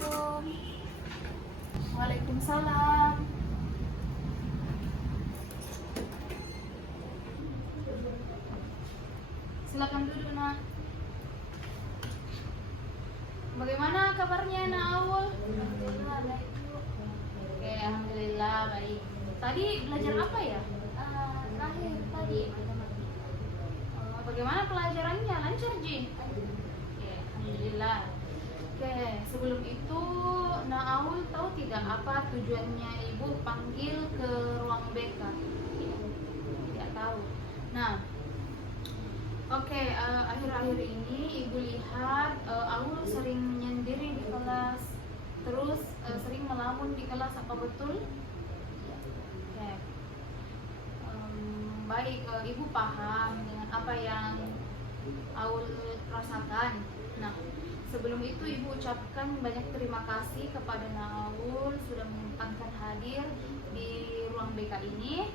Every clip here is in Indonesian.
Assalamualaikum. Waalaikumsalam. Silakan duduk, Nak. Bagaimana kabarnya, Nak Aul? Alhamdulillah baik Bu. Oke, alhamdulillah baik. Tadi belajar apa ya? Terakhir tadi matematika. Bagaimana pelajarannya? Lancar, Ji? Oke, alhamdulillah. Oke, sebelum itu Nak Aul tahu tidak apa tujuannya Ibu panggil ke ruang BK? Tidak tahu. Nah, oke, akhir-akhir ini Ibu lihat Aul sering nyendiri di kelas, terus sering melamun di kelas, apa betul? Oke. Baik, Ibu paham dengan apa yang Aul rasakan. Nah, sebelum itu Ibu ucapkan banyak terima kasih kepada Naul sudah menyempatkan hadir di ruang BK ini.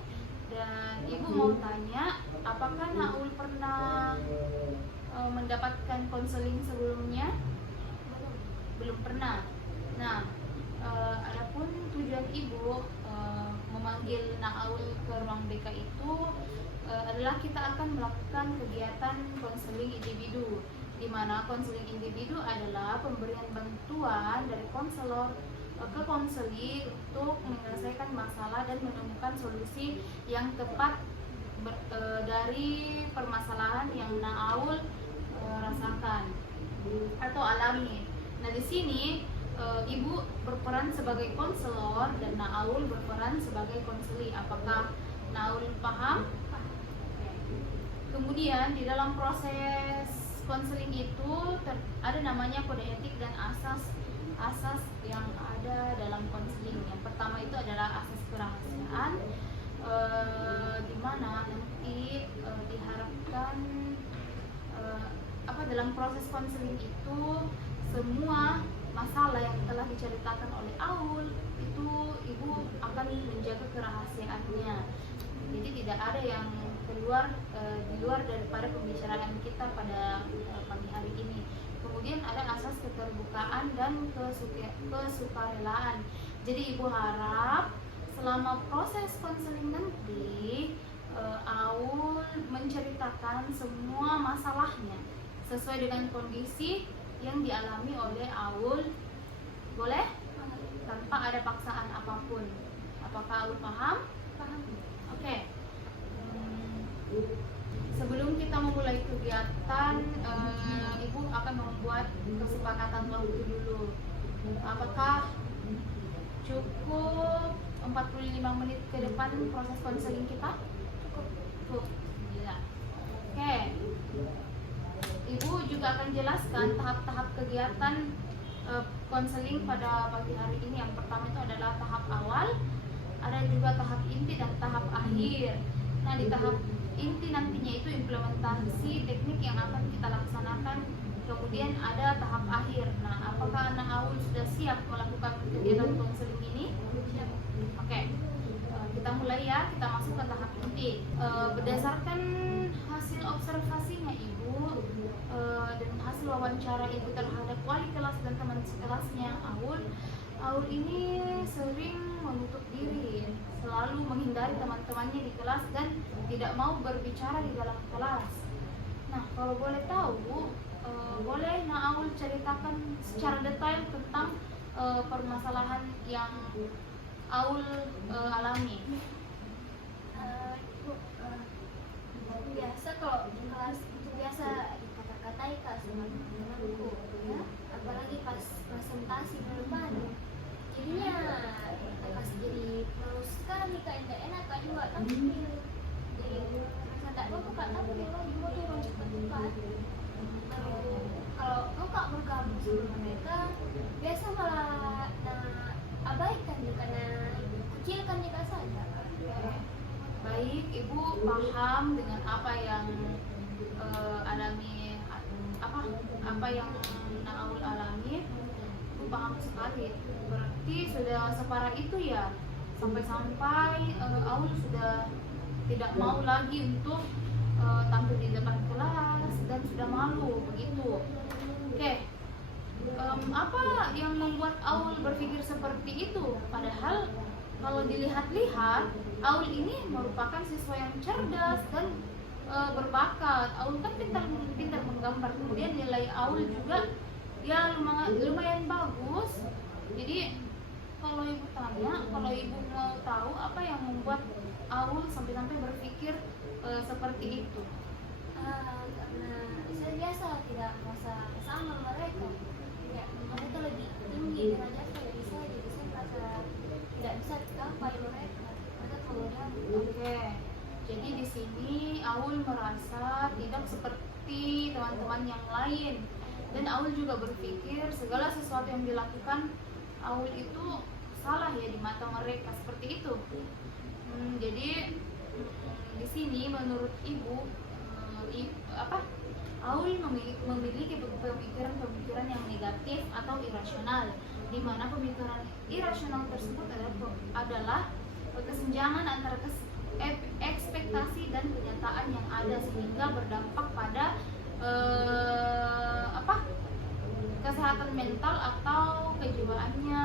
Dan Ibu mau tanya, apakah Naul pernah mendapatkan konseling sebelumnya? Belum pernah. Nah, adapun tujuan Ibu memanggil Naul ke ruang BK itu adalah kita akan melakukan kegiatan konseling individu, di mana konseling individu adalah pemberian bantuan dari konselor ke konseli untuk menyelesaikan masalah dan menemukan solusi yang tepat dari permasalahan yang Naul rasakan atau alami. Nah, di sini Ibu berperan sebagai konselor dan Naul berperan sebagai konseli. Apakah Naul paham? Kemudian di dalam proses konseling itu ada namanya kode etik dan asas yang ada dalam konseling. Yang pertama itu adalah asas kerahasiaan, di mana nanti diharapkan dalam proses konseling itu semua masalah yang telah diceritakan oleh Aul itu Ibu akan menjaga kerahasiaannya. Jadi tidak ada yang di luar daripada pembicaraan kita pada pagi hari ini. Kemudian ada asas keterbukaan dan kesukarelaan. Jadi Ibu harap selama proses konseling nanti Aul menceritakan semua masalahnya sesuai dengan kondisi yang dialami oleh Aul. Boleh? Tanpa ada paksaan apapun. Apakah Aul paham? Paham. Oke. Sebelum kita memulai kegiatan, Ibu akan membuat kesepakatan waktu dulu. Apakah cukup 45 menit ke depan proses konseling kita? Cukup. Gila. Oke. Ibu juga akan jelaskan tahap-tahap kegiatan konseling pada pagi hari ini. Yang pertama itu adalah tahap awal, ada juga tahap inti dan tahap akhir. Nah, di tahap inti nantinya itu implementasi teknik yang akan kita laksanakan. Kemudian ada tahap akhir. Nah, apakah anak Aul sudah siap melakukan kegiatan konseling ini? Siap. Oke. Kita mulai ya, kita masuk ke tahap inti. Berdasarkan hasil observasinya Ibu dan hasil wawancara Ibu terhadap wali kelas dan teman sekelasnya Aul ini sering menutup diri, selalu menghindari teman-temannya di kelas dan tidak mau berbicara di dalam kelas. Nah, kalau boleh tahu, boleh Aul ceritakan secara detail tentang permasalahan yang Aul alami. Biasa kalau di kelas itu biasa dikata-katai Kak sama teman-temanku ya, apalagi pas presentasi di depan. Jadinya pas jadi terus sekali Kak, tidak enak Kak juga tampil. Jadi rasa tak mau Kak tampil lagi, mau turun cepat-cepat. Kalau mau Kak bergabung sama mereka, biasa malah abaikan ya, karena kecilkan ya Kak saja. Baik, Ibu paham dengan apa yang alami, apa yang Aul alami. Ibu paham sekali. Berarti sudah separah itu ya, sampai-sampai Aul sudah tidak mau lagi untuk tampil di depan kelas dan sudah malu begitu. Oke. apa yang membuat Aul berpikir seperti itu? Padahal kalau dilihat-lihat, Aul ini merupakan siswa yang cerdas dan berbakat. Aul kan pintar menggambar. Kemudian nilai Aul juga ya lumayan bagus. Jadi kalau ibu tanya, kalau ibu mau tahu apa yang membuat Aul sampai berpikir seperti itu? Karena saya biasa tidak merasa sama mereka. Ya, mereka lebih tinggi derajatnya dari saya, jadi saya merasa tidak bisa capai mereka. Mereka kalau dia Oke. Jadi di sini Aul merasa tidak seperti teman-teman yang lain. Dan Aul juga berpikir segala sesuatu yang dilakukan Aul itu salah ya di mata mereka, seperti itu. Jadi di sini menurut ibu Aul memiliki pemikiran yang negatif atau irasional, di mana pemikiran irasional tersebut adalah kesenjangan antara ekspektasi dan kenyataan yang ada, sehingga berdampak pada kesehatan mental atau kejiwaannya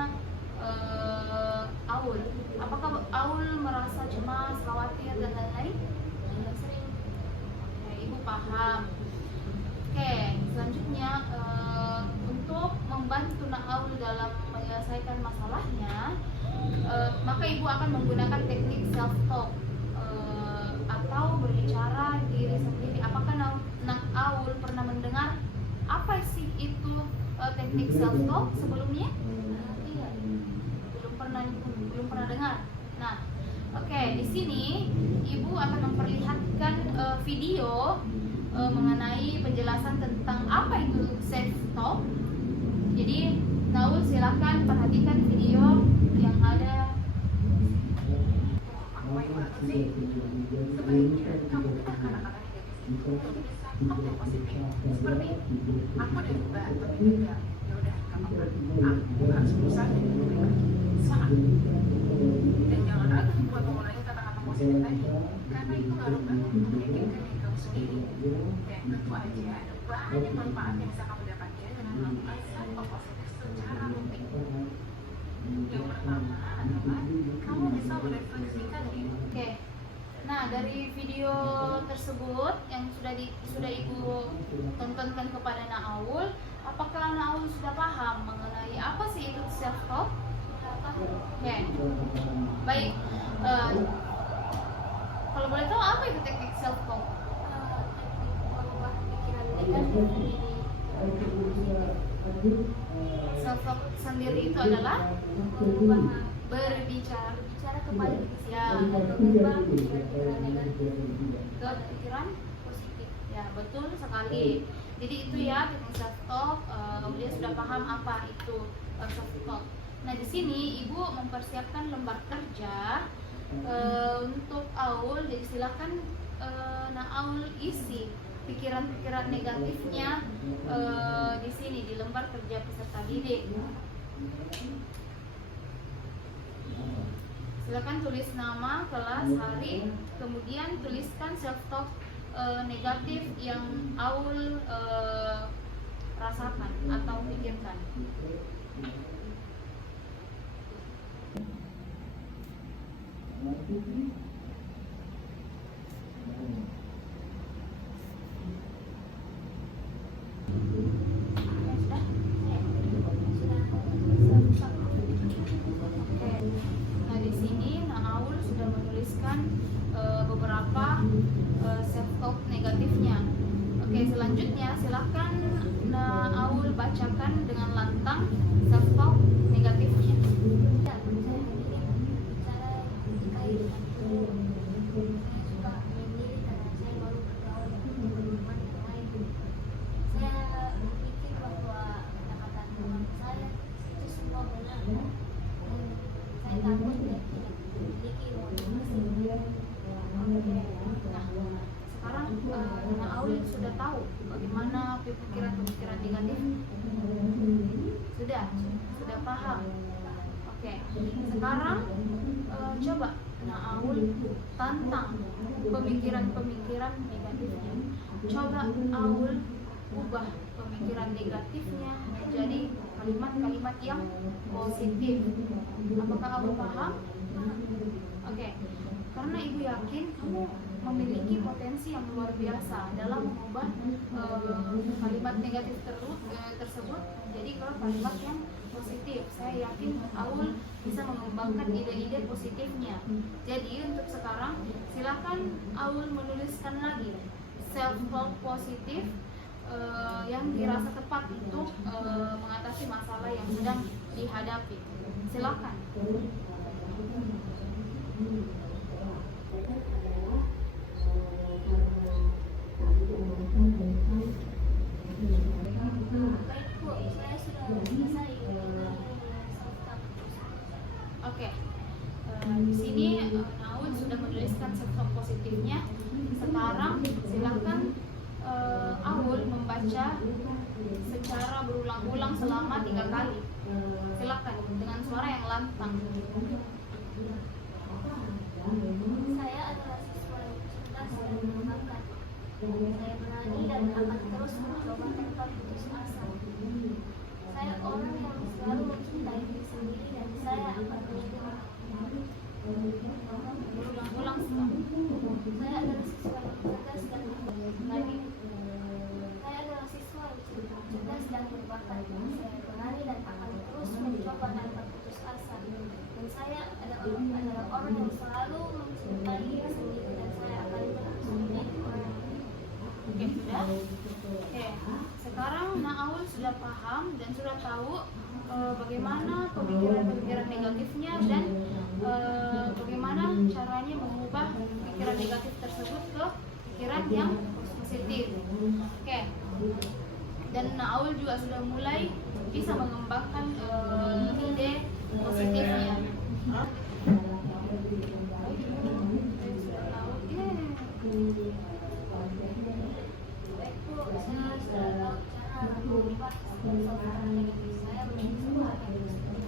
Aul. Apakah Aul merasa cemas, khawatir dan lain-lain? sering. Oke, ibu paham. Oke, selanjutnya untuk membantu Aul dalam menyelesaikan masalahnya, maka ibu akan menggunakan teknik self talk atau berbicara diri sendiri. Apakah Aul pernah mendengar apa sih itu teknik self talk sebelumnya? Iya. Belum pernah dengar. Nah, oke, di sini ibu akan memperlihatkan video mengenai penjelasan tentang apa itu self talk. Jadi Naul silakan perhatikan video yang ada. Sebaiknya kamu ubah kata-kata negatif jadi sesuatu yang positif. Seperti aku dan Mbak berbeda. Ya udah, nggak apa-apa. Aku harus berusaha jadi lebih baik lagi. Semangat. Dan jangan ragu buat mengulangi kata-kata positif tadi, karena itu ngaruh banget untuk meyakinkan diri kamu sendiri. Dan tentu aja ada banyak manfaat yang bisa kamu dapatkan dengan melakukan self positif secara rutin. Yang pertama adalah kamu bisa merefleksikan diri. Oke. Nah, dari video tersebut yang sudah ibu tontonkan kepada Naul, apakah Naul sudah paham mengenai apa sih itu self talk? Oke. Baik. Kalau boleh tahu apa itu teknik self talk? Merubah pikiran negatif diri. Self talk sendiri itu adalah Merubah berbicara bicara kepada diri Ya. sendiri dan merubah pikiran negatif ke pikiran positif. ya, betul sekali. Jadi itu ya teknik self talk. Dia sudah paham apa itu self talk. Nah, di sini ibu mempersiapkan lembar kerja untuk Aul. Jadi silakan Aul isi pikiran-pikiran negatifnya di sini di lembar kerja peserta didik. Silakan tulis nama, kelas, hari, kemudian tuliskan self talk negatif yang Aul rasakan atau pikirkan. Nah, di sini Aul sudah menuliskan beberapa self talk negatifnya. Oke, selanjutnya silakan Aul bacakan dengan lantang self talk negatifnya. Ya, saya begini, cara jika saya suka menyendiri karena saya baru bergaul dengan teman-teman yang lain. Saya berpikir bahwa kata-kata teman saya itu semua benar, dan saya takut dan tidak memiliki motivasi. Nah, sekarang Aul sudah tahu bagaimana pemikiran-pemikiran negatif. Sudah paham. Oke, sekarang coba Aul tantang pemikiran-pemikiran negatifnya. Coba Aul ubah pemikiran negatifnya menjadi kalimat-kalimat yang positif. Apakah Abul paham? Oke. Karena ibu yakin kamu memiliki potensi yang luar biasa dalam mengubah kalimat negatif tersebut menjadi kalimat yang positif. Saya yakin Aul bisa mengembangkan ide-ide positifnya. Jadi untuk sekarang silakan Aul menuliskan lagi self talk positif yang dirasa tepat untuk mengatasi masalah yang sedang dihadapi. Silakan. Baik Bu, saya sudah selesai dengan self-talk. Oke. Di sini Naun sudah menuliskan self-talk positifnya. Sekarang silakan Aul membaca secara berulang-ulang selama 3 kali. Silakan dengan suara yang lantang. Saya adalah siswa yang cerdas dan menyenangkan. Saya berani dan akan terus mencoba tanpa putus asa. Saya orang yang selalu mencintai diri sendiri dan saya akan mencoba. Berulang-ulang semua. Saya adalah siswa yang cerdas dan lagi. Saya adalah siswa yang cerdas dan berbakat. Saya berani dan akan terus mencoba tanpa putus asa. Dan saya adalah orang yang selalu mencintai diri sendiri dan saya akan terus menjadi orang yang Oke, sudah. Oke, sekarang Naul sudah paham dan sudah tahu bagaimana pemikiran-pemikiran negatifnya dan bagaimana caranya mengubah pikiran negatif tersebut ke pikiran yang positif. Oke, dan Naul juga sudah mulai bisa mengembangkan ide positifnya. Baik Bu, saya sudah tahu cara mengubah self-talk negatif saya menjadi self-talk yang positif.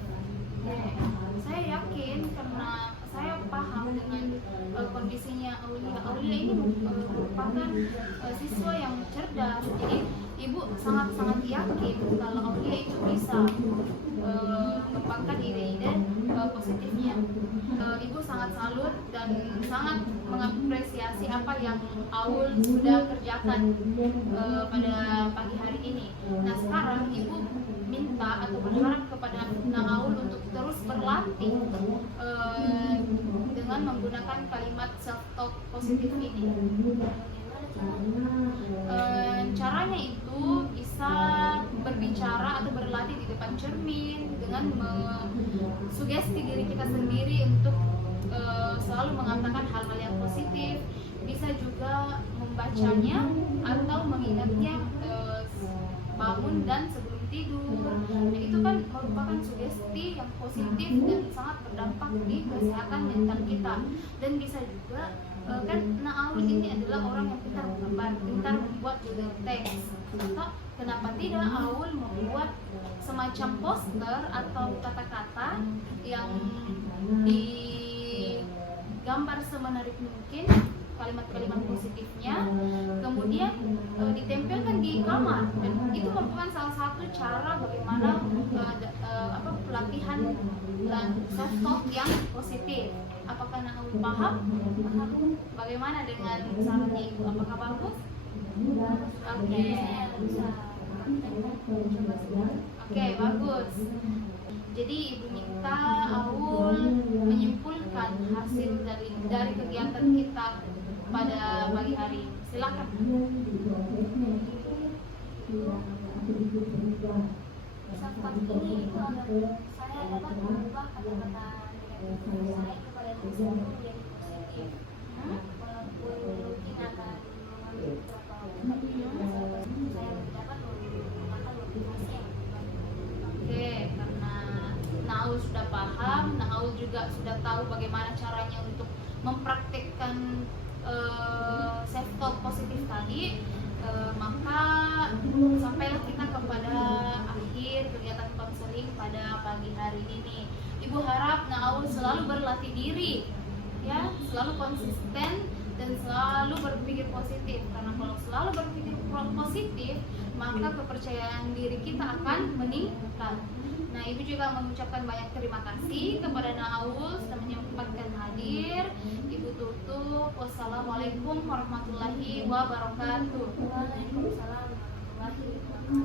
Saya yakin karena saya paham dengan kondisinya Aulia. Aulia ini merupakan siswa yang cerdas. Jadi ibu sangat-sangat yakin kalau Aulia itu bisa mengembangkan ide-ide positifnya. Ibu sangat salut dan sangat mengapresiasi apa yang Aul sudah kerjakan pada pagi hari ini. Nah sekarang ibu minta atau berharap kepada Naul untuk terus berlatih dengan menggunakan kalimat self-talk positif ini. Caranya itu bisa berbicara atau berlatih di depan cermin dengan sugesti diri kita sendiri untuk selalu mengatakan hal-hal yang positif. Bisa juga membacanya atau mengingatnya bangun dan sebelum tidur. Nah, itu kan merupakan sugesti yang positif dan sangat berdampak di kesehatan mental kita. Dan bisa juga kan Naul ini adalah orang yang pintar menggambar, pintar membuat judul teks. Atau kenapa tidak Aul membuat semacam poster atau kata-kata yang digambar semenarik mungkin kalimat-kalimat positifnya, kemudian ditempelkan di kamar, dan itu merupakan salah satu cara bagaimana pelatihan self-talk yang positif. Apakah Naul paham? Bagaimana dengan sarannya ibu? Apakah bagus? Oke. Oke, bagus. Jadi ibu minta Aul menyimpulkan hasil dari kegiatan kita pada pagi hari. Silakan. Self-talk ini itu adalah saya dapat mengubah kata-kata negatif saya kepada diri sendiri menjadi positif. Walaupun mungkin akan mengambil beberapa waktu, saya dapat menggunakan motivasi yang Oke, karena Naul sudah paham, Naul juga sudah tahu bagaimana caranya untuk mempraktikkan self-talk positif tadi, maka sampailah kita kepada akhir kegiatan konseling pada pagi hari ini. Ibu harap Naul selalu berlatih diri, ya, selalu konsisten dan selalu berpikir positif, karena kalau selalu berpikir positif maka kepercayaan diri kita akan meningkat. Nah, Ibu juga mengucapkan banyak terima kasih kepada Naaul sudah menyempatkan hadir. Ibu tutup. Wassalamualaikum warahmatullahi wabarakatuh. Waalaikumsalam warahmatullahi wabarakatuh.